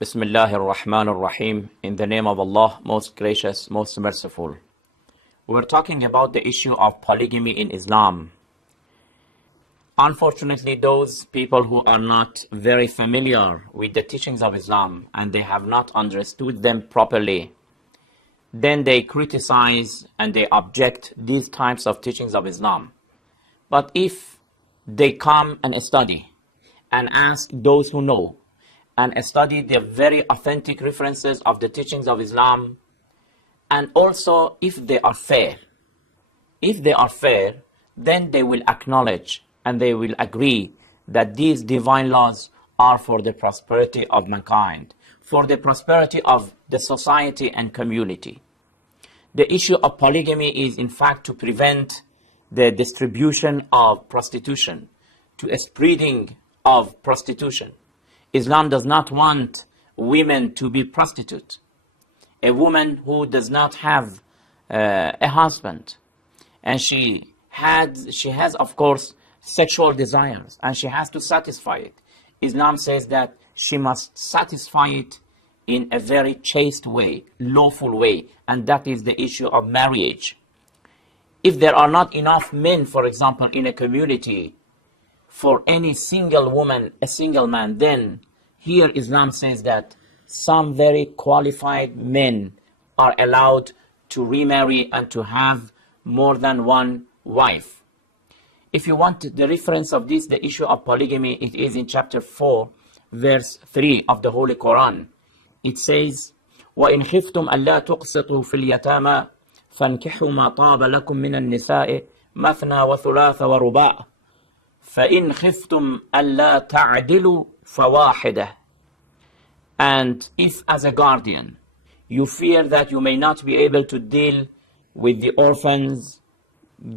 Bismillahir Rahmanir Rahim. In the name of Allah, most gracious, most merciful. We're talking about the issue of polygamy in Islam. Unfortunately, those people who are not very familiar with the teachings of Islam and they have not understood them properly, then they criticize and they object these types of teachings of Islam. But if they come and study and ask those who know and study the very authentic references of the teachings of Islam, and also if they are fair, then they will acknowledge and they will agree that these divine laws are for the prosperity of mankind, for the prosperity of the society and community. The issue of polygamy is in fact to prevent the distribution of prostitution, to a spreading of prostitution. Islam does not want women to be prostitutes. A woman who does not have a husband and she has of course sexual desires and she has to satisfy it. Islam says that she must satisfy it in a very chaste way, lawful way, and that is the issue of marriage. If there are not enough men, for example, in a community for any single woman, a single man, then here Islam says that some very qualified men are allowed to remarry and to have more than one wife. If you want the reference of this, the issue of polygamy, it is in chapter 4, verse 3 of the Holy Quran. It says, وَإِنْ خِفْتُمْ أَلَّا تُقْسِطُوا فِي الْيَتَامَى فَانْكِحُوا مَا طَابَ لَكُم مِّنَ النِّسَاءِ مَثْنَى وَثُلَاثَ وَرُبَاعَ فَإِنْ خِفْتُمْ أَلَّا تَعْدِلُوا فَوَاحِدَةً. And if as a guardian you fear that you may not be able to deal with the orphans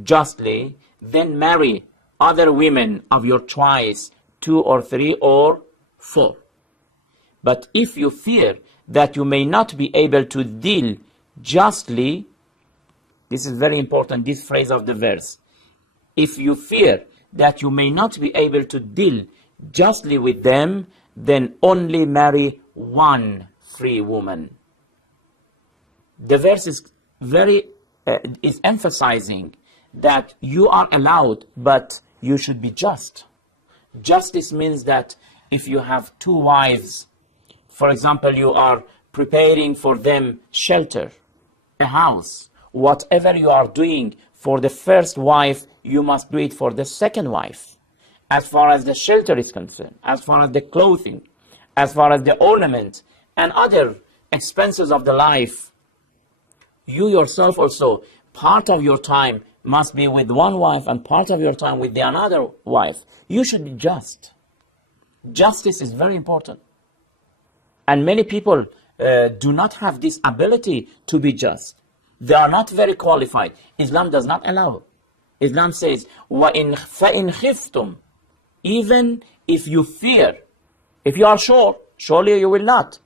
justly, then marry other women of your choice, 2 or 3 or 4. But if you fear that you may not be able to deal justly, this is very important, this phrase of the verse. If you fear that you may not be able to deal justly with them, then only marry one free woman. The verse is is emphasizing that you are allowed, but you should be just. Justice means that if you have 2 wives, for example, you are preparing for them shelter, a house. Whatever you are doing for the first wife, you must do it for the second wife. As far as the shelter is concerned, as far as the clothing, as far as the ornament and other expenses of the life, you yourself also, part of your time must be with one wife and part of your time with the another wife. You should be just. Justice is very important. And many people do not have this ability to be just. They are not very qualified. Islam does not allow. Islam says, فَإِنْ خِفْتُمْ. Even if you fear, if you are sure, surely you will not.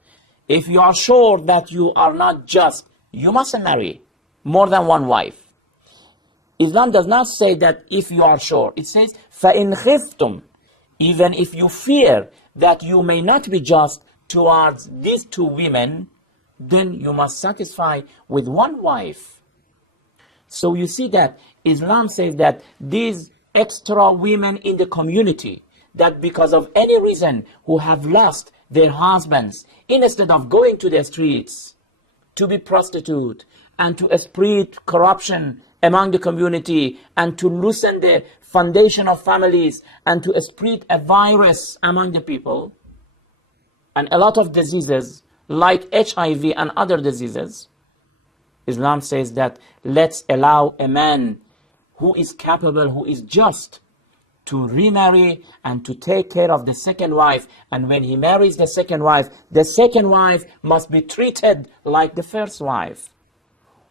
If you are sure that you are not just, you must marry more than one wife. Islam does not say that if you are sure. It says, فَإِنْ خِفْتُمْ. Even if you fear that you may not be just towards these 2 women, then you must satisfy with one wife. So you see that Islam says that these extra women in the community, that because of any reason who have lost their husbands, instead of going to the streets to be prostitute and to spread corruption among the community and to loosen the foundation of families and to spread a virus among the people and a lot of diseases like HIV and other diseases, Islam says that let's allow a man who is capable, who is just, to remarry and to take care of the second wife. And when he marries the second wife must be treated like the first wife.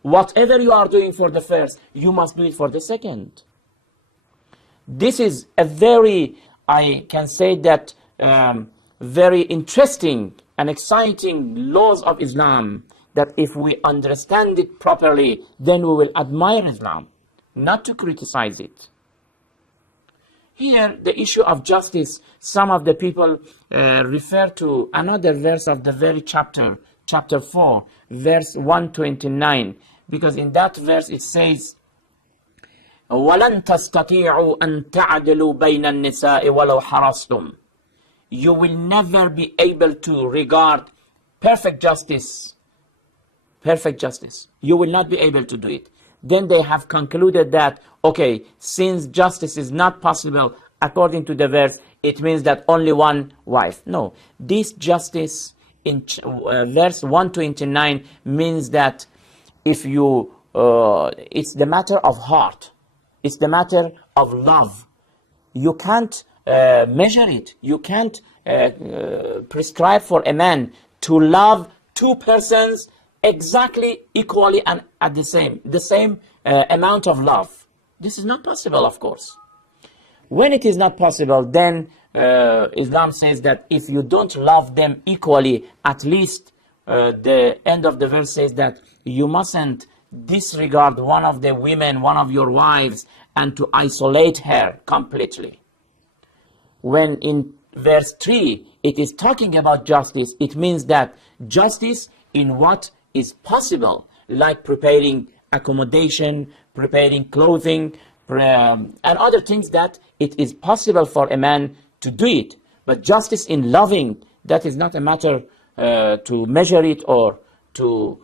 Whatever you are doing for the first, you must do it for the second. This is a very, I can say that, very interesting and exciting laws of Islam, that if we understand it properly, then we will admire Islam, not to criticize it. Here, the issue of justice, some of the people refer to another verse of the very chapter, chapter 4, verse 129, because in that verse it says, وَلَن تَسْتَطِيعُوا أَن تَعْدِلُوا بَيْنَ النِّسَاءِ وَلَوْ حَرَصْتُمْ. You will never be able to regard perfect justice. Perfect justice. You will not be able to do it. Then they have concluded that, okay, since justice is not possible according to the verse, it means that only one wife. No, this justice in verse 129 means that if you, it's the matter of heart. It's the matter of love. You can't measure it. You can't prescribe for a man to love two persons exactly, equally, and at the same amount of love. This is not possible, of course. When it is not possible, then Islam says that if you don't love them equally, at least the end of the verse says that you mustn't disregard one of the women, one of your wives, and to isolate her completely. When in verse 3 it is talking about justice, it means that justice in what is possible, like preparing accommodation, preparing clothing, and other things that it is possible for a man to do it. But justice in loving, that is not a matter to measure it or to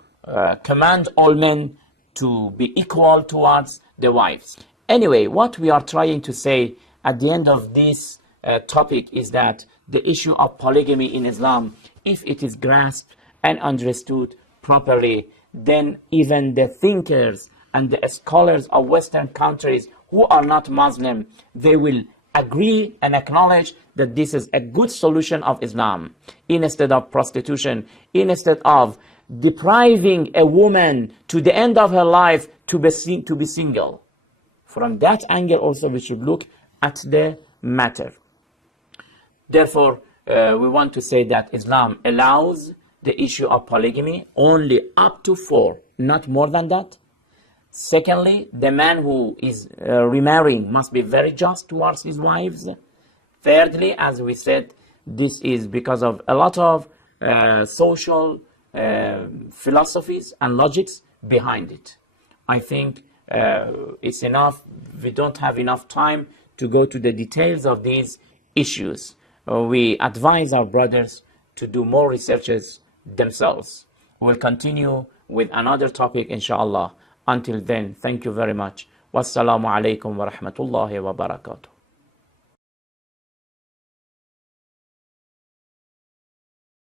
command all men to be equal towards the wives. Anyway, what we are trying to say at the end of this topic is that the issue of polygamy in Islam, if it is grasped and understood properly, then even the thinkers and the scholars of Western countries who are not Muslim, they will agree and acknowledge that this is a good solution of Islam. Instead of prostitution, instead of depriving a woman to the end of her life to be single. From that angle also we should look at the matter. Therefore, we want to say that Islam allows the issue of polygamy only up to 4, not more than that. Secondly, the man who is remarrying must be very just towards his wives. Thirdly, as we said, this is because of a lot of social philosophies and logics behind it. I think it's enough. We don't have enough time to go to the details of these issues. We advise our brothers to do more researches themselves. We'll continue with another topic, inshallah. Until then, thank you very much. Wassalamu alaikum wa rahmatullahi wa barakatuh.